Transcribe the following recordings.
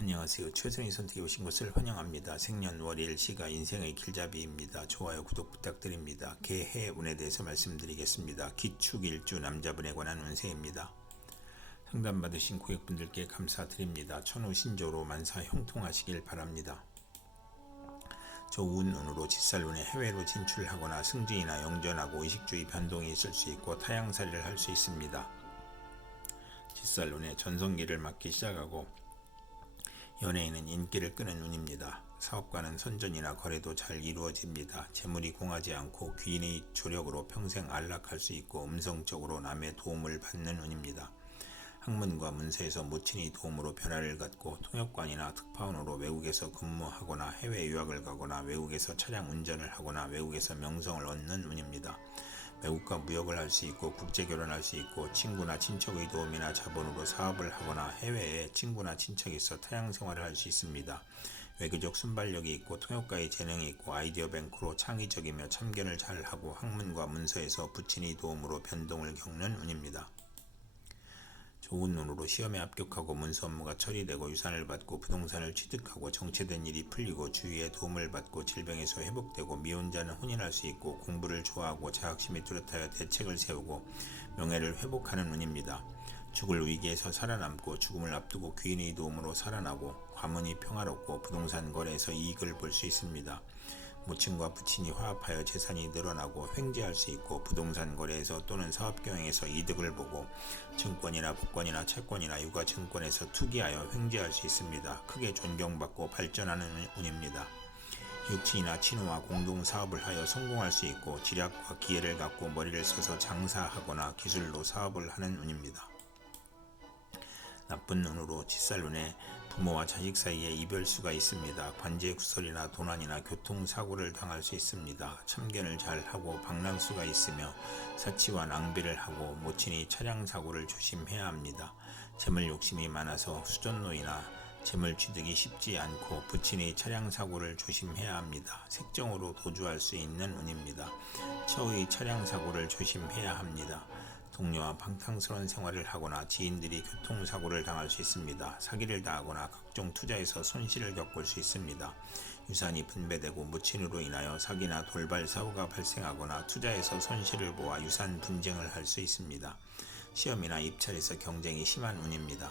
안녕하세요. 최선의 선택에 오신 것을 환영합니다. 생년 월일 시가 인생의 길잡이입니다. 좋아요, 구독 부탁드립니다. 개해 운에 대해서 말씀드리겠습니다. 기축일주 남자분에 관한 운세입니다. 상담받으신 고객분들께 감사드립니다. 천우신조로 만사 형통하시길 바랍니다. 좋은 운으로 직살운에 해외로 진출하거나 승진이나 영전하고 의식주의 변동이 있을 수 있고 타양살이를 할 수 있습니다. 직살운에 전성기를 맞기 시작하고 연예인은 인기를 끄는 운입니다. 사업가는 선전이나 거래도 잘 이루어집니다. 재물이 공하지 않고 귀인의 조력으로 평생 안락할 수 있고 음성적으로 남의 도움을 받는 운입니다. 학문과 문서에서 모친의 도움으로 변화를 갖고 통역관이나 특파원으로 외국에서 근무하거나 해외 유학을 가거나 외국에서 차량 운전을 하거나 외국에서 명성을 얻는 운입니다. 외국과 무역을 할 수 있고 국제 결혼할 수 있고 친구나 친척의 도움이나 자본으로 사업을 하거나 해외에 친구나 친척이 있어 타양 생활을 할 수 있습니다. 외교적 순발력이 있고 통역가의 재능이 있고 아이디어 뱅크로 창의적이며 참견을 잘하고 학문과 문서에서 부친의 도움으로 변동을 겪는 운입니다. 좋은 눈으로 시험에 합격하고 문서 업무가 처리되고 유산을 받고 부동산을 취득하고 정체된 일이 풀리고 주위의 도움을 받고 질병에서 회복되고 미혼자는 혼인할 수 있고 공부를 좋아하고 자학심이 뚜렷하여 대책을 세우고 명예를 회복하는 운입니다. 죽을 위기에서 살아남고 죽음을 앞두고 귀인의 도움으로 살아나고 과문이 평화롭고 부동산 거래에서 이익을 볼 수 있습니다. 모친과 부친이 화합하여 재산이 늘어나고 횡재할 수 있고 부동산 거래에서 또는 사업 경영에서 이득을 보고 증권이나 복권이나 채권이나 육아 증권에서 투기하여 횡재할 수 있습니다. 크게 존경받고 발전하는 운입니다. 육친이나 친구와 공동 사업을 하여 성공할 수 있고 지략과 기회를 갖고 머리를 써서 장사하거나 기술로 사업을 하는 운입니다. 나쁜 눈으로 직살눈에 부모와 자식 사이에 이별수가 있습니다. 관제 구설이나 도난이나 교통사고를 당할 수 있습니다. 참견을 잘하고 방랑수가 있으며 사치와 낭비를 하고 모친이 차량 사고를 조심해야 합니다. 재물 욕심이 많아서 수전노이나 재물 취득이 쉽지 않고 부친의 차량 사고를 조심해야 합니다. 색정으로 도주할 수 있는 운입니다. 처의 차량 사고를 조심해야 합니다. 동료와 방탕스러운 생활을 하거나 지인들이 교통사고를 당할 수 있습니다. 사기를 당하거나 각종 투자에서 손실을 겪을 수 있습니다. 유산이 분배되고 무친으로 인하여 사기나 돌발 사고가 발생하거나 투자에서 손실을 보아 유산 분쟁을 할 수 있습니다. 시험이나 입찰에서 경쟁이 심한 운입니다.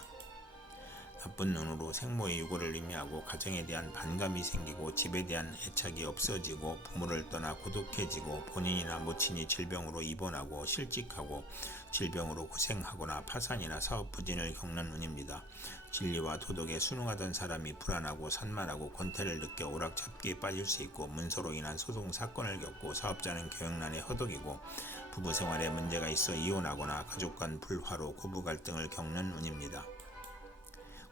나쁜 눈으로 생모의 유고를 의미하고 가정에 대한 반감이 생기고 집에 대한 애착이 없어지고 부모를 떠나 고독해지고 본인이나 모친이 질병으로 입원하고 실직하고 질병으로 고생하거나 파산이나 사업 부진을 겪는 운입니다. 진리와 도덕에 순응하던 사람이 불안하고 산만하고 권태를 느껴 오락잡기에 빠질 수 있고 문서로 인한 소송 사건을 겪고 사업자는 경영난에 허덕이고 부부 생활에 문제가 있어 이혼하거나 가족 간 불화로 고부 갈등을 겪는 운입니다.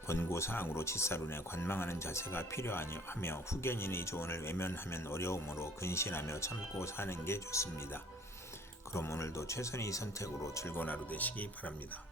권고사항으로 직사론에 관망하는 자세가 필요하며 후견인의 조언을 외면하면 어려움으로 근신하며 참고 사는 게 좋습니다. 그럼 오늘도 최선의 선택으로 즐거운 하루 되시기 바랍니다.